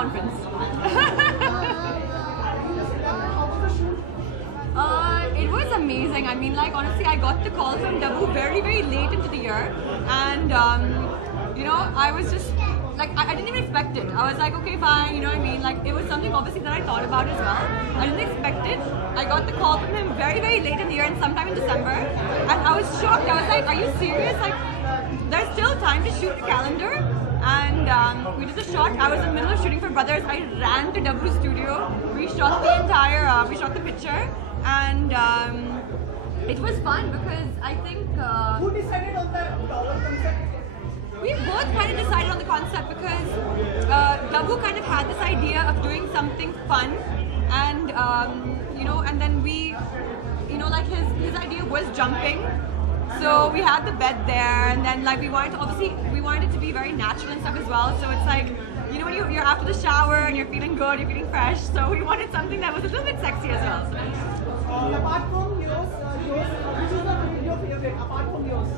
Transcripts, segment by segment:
conference. It was amazing. I mean, like, honestly, I got the call from Dabu very, very late into the year, and you know, I was just like, I didn't even expect it. I was like, okay, fine, you know what I mean? Like, it was something obviously that I thought about as well. I didn't expect it. I got the call from him very, very late in the year, and sometime in December, and I was shocked. I was like, are you serious? Like, there's still time to shoot the calendar. And we did the shot. I was in the middle of shooting for Brothers. I ran to Dabu's studio. We shot the entire, we shot the picture, and it was fun because I think who decided on the concept? we both kind of decided on the concept because Dabu kind of had this idea of doing something fun, and you know, and then we, you know, like his idea was jumping. So we had the bed there, and then like we wanted to, obviously we wanted it to be very natural and stuff as well. So it's like, you know, when you're after the shower and you're feeling good, you're feeling fresh. So we wanted something that was a little bit sexy as well. So. Apart from yours, which is your favorite? Apart from yours.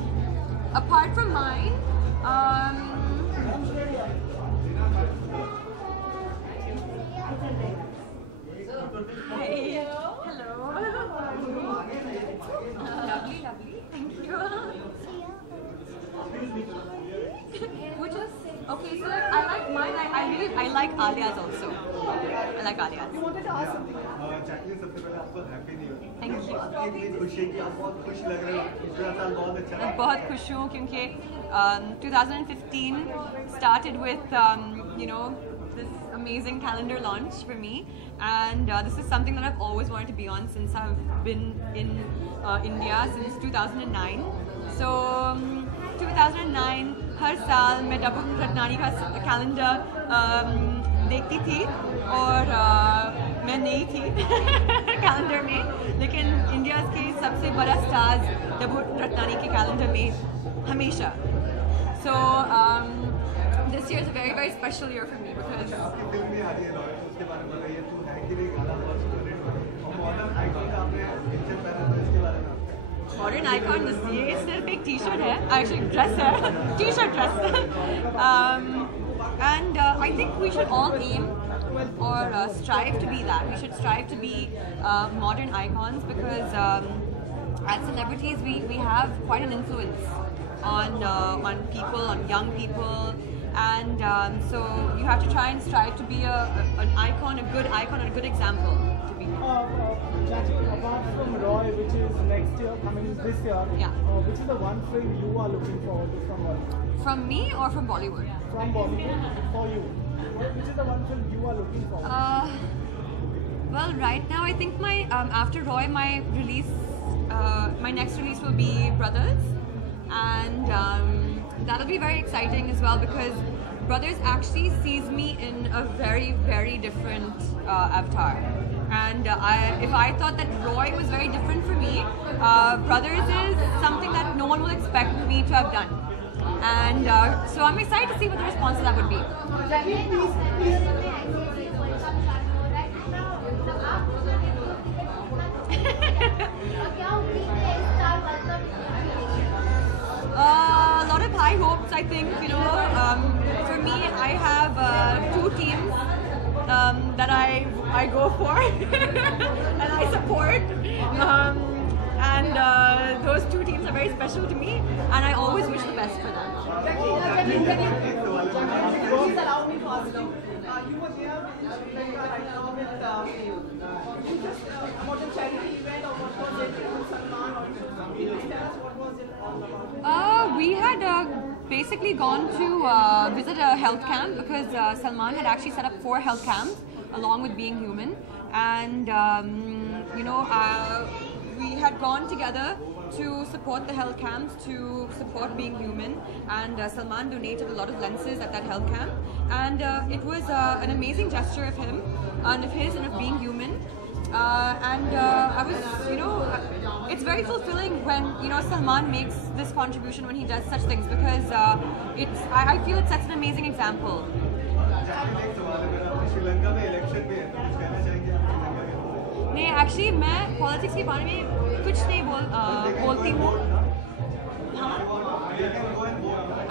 Apart from mine, Hi. Hello. Lovely, lovely. Thank you. Which is okay. So like, I like mine. I like Alia's also. I like Alia's. You wanted to ask something. Jacqueline सबसे पहले आपको happy new year. Thank you. इतनी खुशी कि आप बहुत खुश लग रहे हो। पिछला साल बहुत अच्छा मैं बहुत खुश हूँ क्योंकि 2015 started with you know, this amazing calendar launch for me, and this is something that I've always wanted to be on since I've been in India since 2009. So 2009 हर साल मैं डब्बू रत्नानी का कैलेंडर देखती थी और मैं नहीं थी कैलेंडर में, लेकिन इंडिया के सबसे बड़ा स्टार्स डब्बू रत्नानी के कैलेंडर में हमेशा. So this year is a very, very special year for me because film भी आ रही है रॉयल, उसके बारे में बताइए। तू है कि नहीं गाना बहुत सुपर और मॉडर्न आइकॉन का आपने पिक्चर पहना था, इसके बारे में modern icon. ये सिर्फ एक टी-शर्ट है, actually dress है, T-shirt dress. And I think we should all aim or strive to be that. We should strive to be modern icons because as celebrities we have quite an influence on people, on young people, and so you have to try and strive to be an icon, a good icon, and a good example to be. Jackie, apart from Roy, which is next year, coming this year, Yeah. Which is the one film you are looking forward to from Bollywood? From me or from Bollywood? From Bollywood, for you. Which is the one film you are looking forward to? Well, right now I think my after Roy, my release, my next release will be Brothers, and that'll be very exciting as well because Brothers actually sees me in a very, very different avatar. And if I thought that Roy was very different for me, Brothers is something that no one will expect me to have done. And so I'm excited to see what the response to that would be. A lot of high hopes, I think. You know, for me, I have 2 teams that I go for and I support. And those 2 teams are very special to me, and I always wish the best for them. Please allow me to ask you. You were here right now with you just about the charity event or what was it with Salman or can you tell us what was it all about? We had basically gone to visit a health camp because Salman had actually set up 4 health camps along with Being Human, and you know, we had gone together to support the health camps, to support Being Human, and Salman donated a lot of lenses at that health camp, and it was an amazing gesture of him and of his and of Being Human. And I was, you know, it's very fulfilling when, you know, Salman makes this contribution when he does such things, because I feel it sets an amazing example. नहीं, actually मैं politics के बारे में कुछ नहीं बोलती हूँ.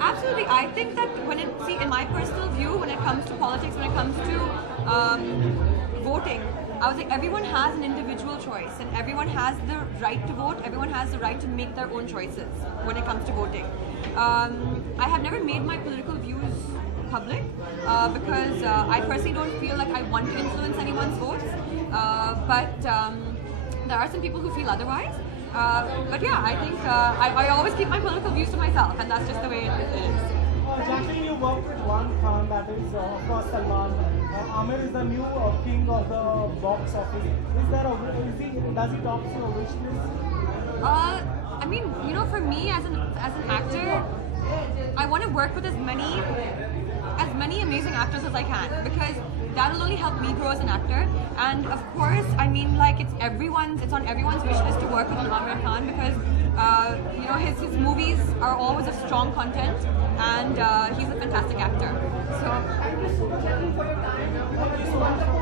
Absolutely, I think that in my personal view, when it it comes to politics, when it comes to voting, I was like, everyone has an individual choice and everyone has the right to vote, everyone has the right to make their own choices when it comes to voting. I have never made my political views public because I personally don't feel like I want to influence anyone's votes, but there are some people who feel otherwise. But yeah, I think I always keep my political views to myself, and that's just the way it is. Jacqueline, you worked with one Khan, that is of course Salman. Amir is the new king of the box office. Does he talk to your wish list? I mean, you know, for me as an actor, I want to work with as many amazing actors as I can, because that will only help me grow as an actor. And of course, I mean, like, it's on everyone's wish list to work with Amir Khan, because you know, his movies are always of strong content, and he's a fantastic actor. So Thank you so much for your time. It's wonderful.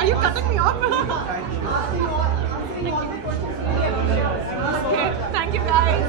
are you cutting me off? Answering all the questions really appreciate. Okay, thank you guys.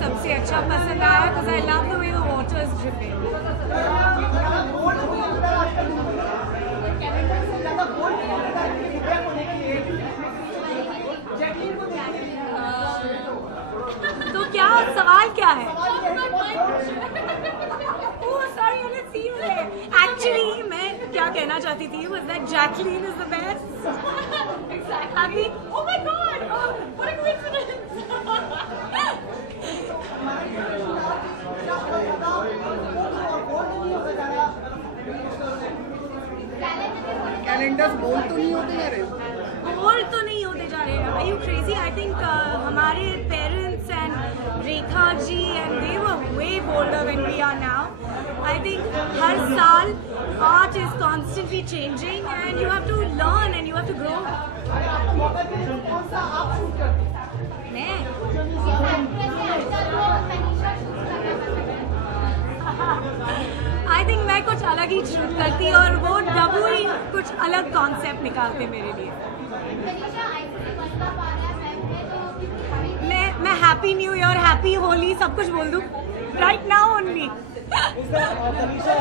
सबसे अच्छा पसंद आया because I love the way the water is dripping. तो क्या सवाल क्या है? Oh sorry, I didn't see you there. Actually, मैं क्या कहना चाहती थी was that Jacqueline is the best. Exactly. I mean, oh my God! Oh, what a coincidence! Calendars बोल तो नहीं होते जा रहे? बोल तो नहीं होते जा रहे. Are you crazy? I think हमारे parents and Rekha ji and they were way bolder than we are now. I think हर साल art is constantly changing and you have to learn and you have to grow. कौन सा आप shoot करते हैं? मैं I think मैं कुछ अलग ही शूट करती और वो डब्बू ही कुछ अलग कॉन्सेप्ट निकालते मेरे लिए. मैं happy new year, happy Holi सब कुछ बोल दूँ right now only. Tanisha,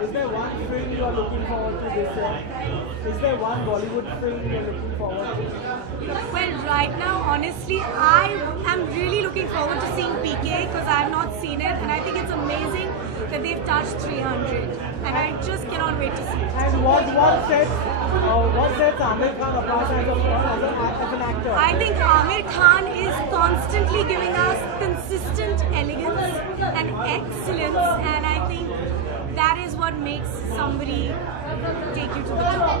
is there one film you are looking forward to this year? Is there one Bollywood film you are looking forward to? Well, right now, honestly, I am really looking forward to seeing PK because I have not seen it, and I think it's amazing that they've touched 300, and I just cannot wait to see it. And what sets Amir Khan apart as an actor? I think Amir Khan is constantly giving us consistent elegance and excellence, and I think that is what makes somebody take you to the top.